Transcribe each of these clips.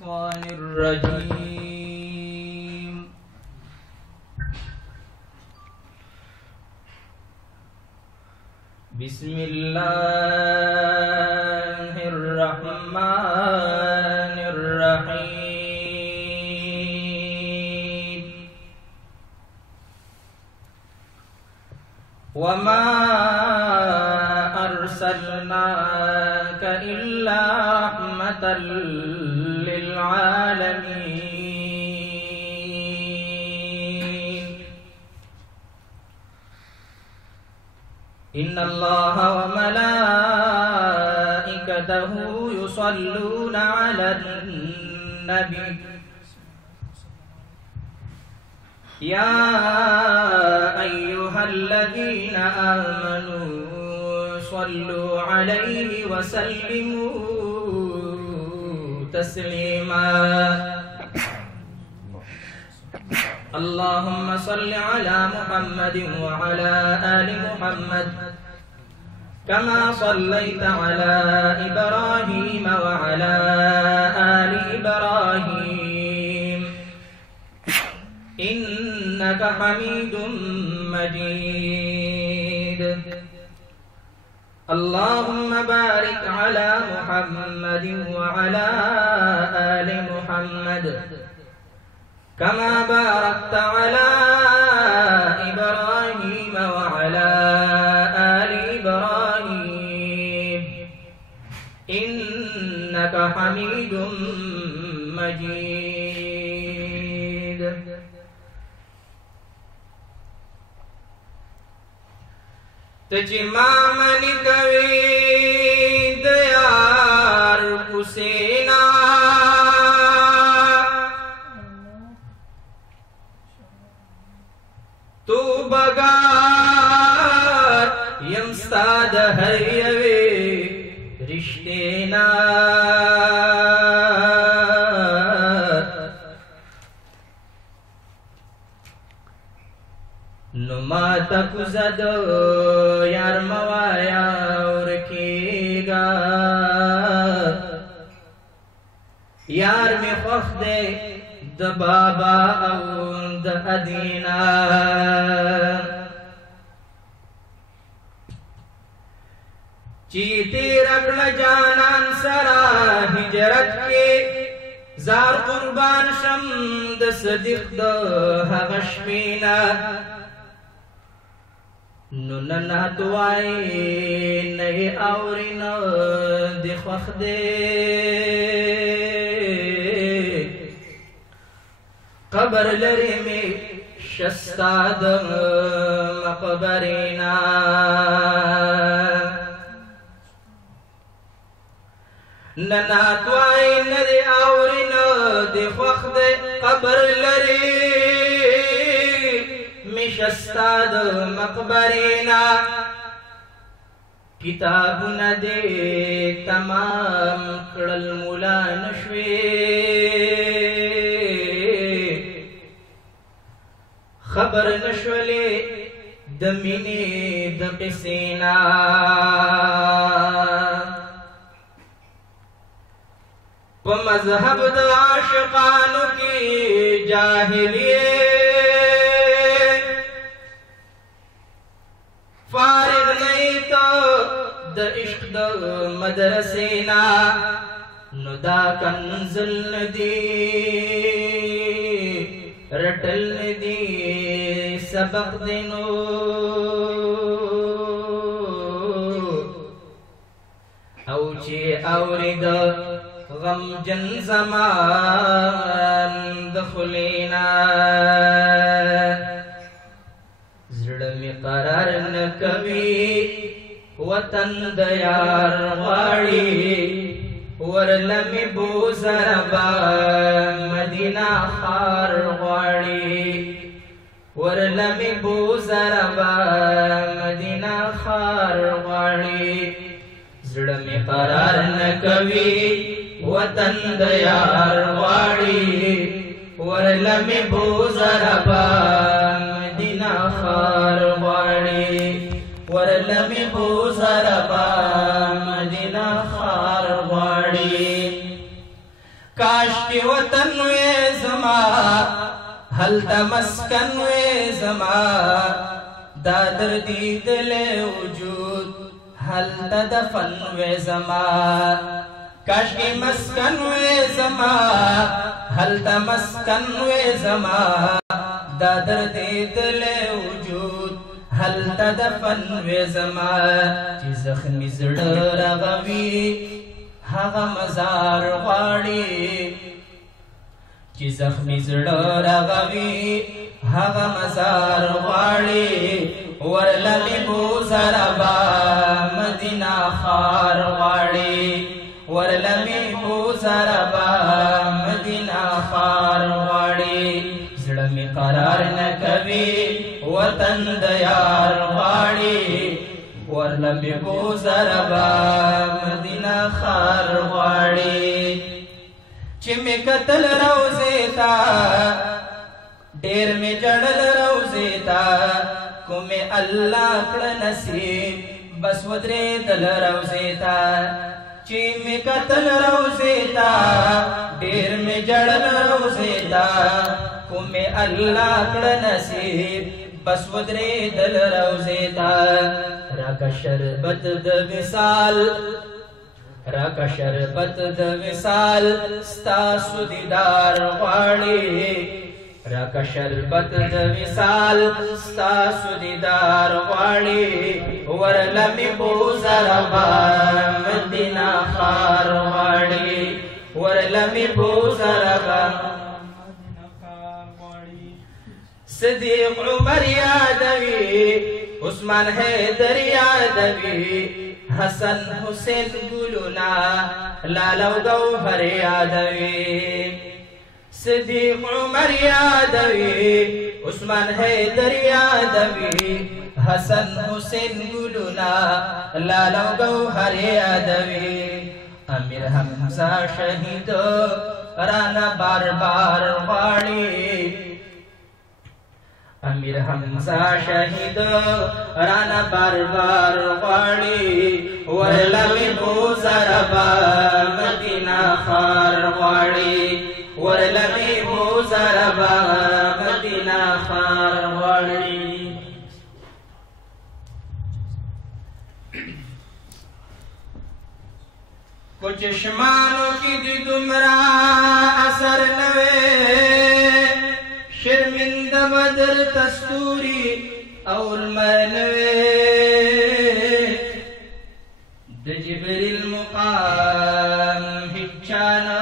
الشيطان الرجيم بسم الله الرحمن الرحيم وما أرسلناك إلا رحمة للعالمين إن الله وملائكته يصلون على النبي يا أيها الذين آمنوا صلوا عليه وسلموا تسليما اللهم صل على محمد وعلى آل محمد كما صليت على إبراهيم وعلى آل إبراهيم إنك حميد مجيد اللهم بارك على محمد وعلى آل محمد كما باركت على إبراهيم وعلى آل إبراهيم إنك حميد مجيد تجمع منك ويد يار حسينا تو بغار يمستاد هر يوي رشتنا نما تکزد یار موایا ورکیگا یار می خوخ دے د بابا او د ادینا چیتی رکڑ جانان سرا ہجرت کے زار قربان شم د صدیق د هغش پینا نننا توای نئی آورین دی خوخ دے قبر لری میں شستاد مقبرینا ننا توای ندی آورین دی خوخ دے قبر لری مشستاد مقبرینا کتابونه دې تمام کړل مولا نشوي خبر نشولې د مینې د قصینا په مذهب د عاشقانو کې جاهلیت فارغ نہیں تو د عشق د مدرسینا نو دا کنزل ندی رٹل ندی سبق دینو او چی اورد غم جن زمان دخلینا زړمی قرار نکوي وطن د یار غواړي ورلمی بوزربا مدینه خار غواړي ورلمی بوزربا مدینه خار غواړي زړمی قرار نکوي وطن د یار غواړي ورلمی بوزربا مدینه خار غواړي ورلمی بوزربا مدینه خار غواړي کاش کی وطن وې زما هلته مسکن وې زما دا دردی دل وجود هلته دفن وې زما کاش کی مسکن وې زما هلته مسکن وې زما دا دردی دل وجود هلته دفن وې زما چې زخمي زړه رغوي هغه مزار غواړي چې زخمي زړه رغوي هغه مزار غواړي ورله مې بوزربا مدینه ښار غواړي ورله مې بوزربا مدینه ښار غواړي زړه مې قرار نه کوي وطن د یار غواړي ورله مې بوزربا مدینه ښار غواړي چې مې کتل روضې ته ډېر مې جړل روضې ته کومې الله کړه نصیب بس ودرېدل روضې ته چې مې کتل روضې ته ډېر مې جړل روضې ته کومې الله کړه نصیب بس ودرېدل روضې ته راکه شربت د وصال راکه شربت د وصال ستاسو دیدار غواړي راکه شربت د وصال ستاسو دیدار غواړي ورله مې بوزربا مدینه ښار غواړي ورله مې بوزربا صدیق عمر یادوي عثمان حیدر یادوي حسن حسین ګلونا لالو گوهر یادوي صدیق عمر یادوي عثمان حیدر یادوي حسن حسین ګلونا لالو گوهر یادوي امیر حمزه شهید رانا بار بار غواړي امیر حمزه شهید رانا بار بار غواړي ورله مې بوزربا مدینه ښار غواړي ورله مې بوزربا مدینه ښار غواړي کو چشمانو کې د دومره اثر نه وې شرمنده بدر تستوري او المنوي د جبريل مقام هچانا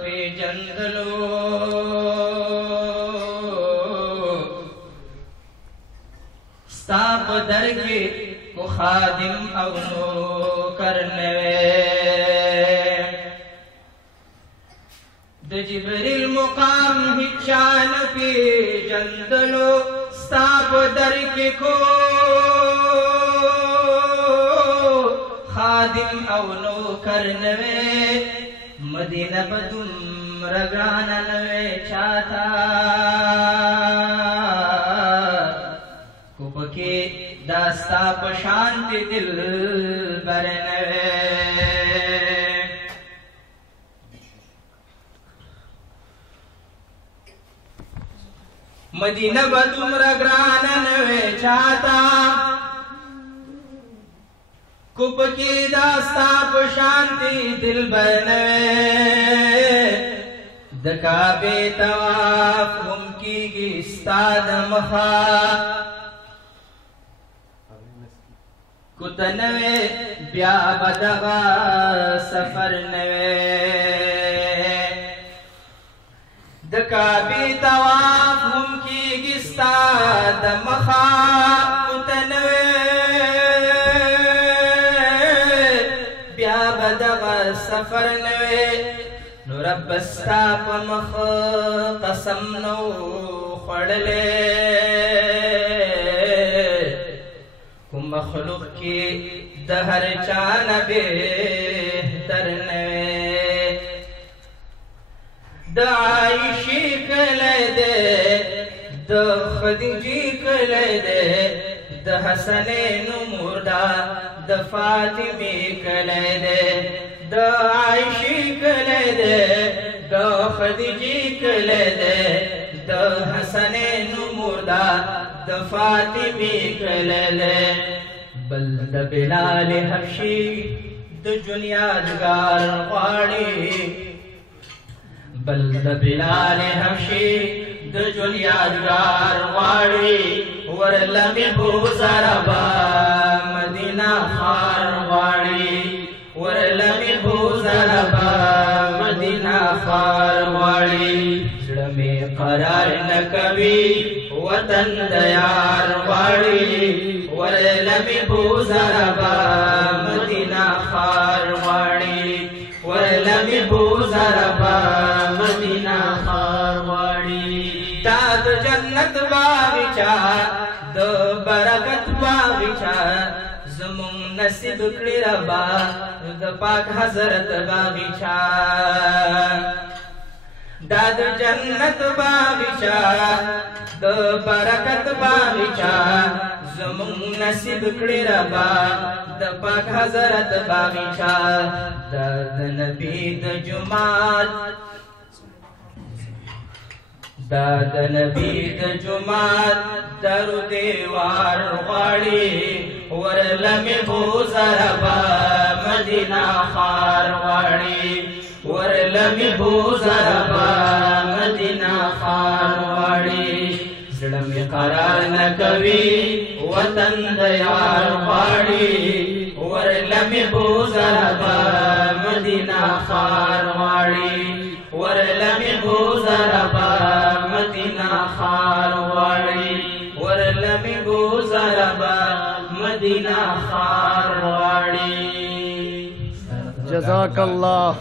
په جندلو ستا په درګه کو خادم او نوکر نوي د جبريل مقام هچان پی جندلو ستا په در کې کو خادم او نوکر نوې مدینه په دومره ګرانه نوې چاته کو پکې دا ستا په شان دې دلبر نوې مدینه به دومره ګرانه نه وې چاته کو پکې دا ستا په شان دې دلبر نه وې د کعبې طواف هم کېږي ستا د مخه کو ته نه وې بیا به دغه سفر نه وې د کعبې طواف هم کېږي ستا د مخه کو ته نه وې بیا به دغه سفر نه وې نو رب ستا په مخ قسم نو خوړلی کوم مخلوق کې د هر چا نه بهتر نه وې د عایشې کلی دی د خدیجې کلی دی د حسنینو مور ده د فاطمې کلی دی د عایشې کلی دی د خدیجی کلی دے د حسنین مردا د فاطمی کلی دے بل د بلال حبشی د جون یادگار غواړي بل د بلال حبشی د جون یادگار غواړي ورلمې بوزربا مدینه خار غواړي ورلمې بوزربا مدینه خار غواړي زړه مې قرار نه کوي وطن د یار غواړي ورلمې بوزربا مدینه خار غواړي ورلمې بوزربا مدینه خار غواړي دا د جنت باغچا د برکت باغچا زمون نصیب کړی ربا د پاک حضرت باغچا دا د جنت باغچا د برکت باغچا زمون نصیب کړی ربا د پاک حضرت باغچا دا د نبی د جمعات دا د نبی د جمعات درو دیوار غواړي ورلمې بوزربا مدینه خار غواړي ورلمې بوزربا مدینه خار غواړي زړه مې قرار نه کوي وطن د یار غواړي ورلمې بوزربا مدینه خار غواړي ورلمې بوزربا مدینه خار غواړي ورلمې بوزربا مدینه خار غواړي جزاک الله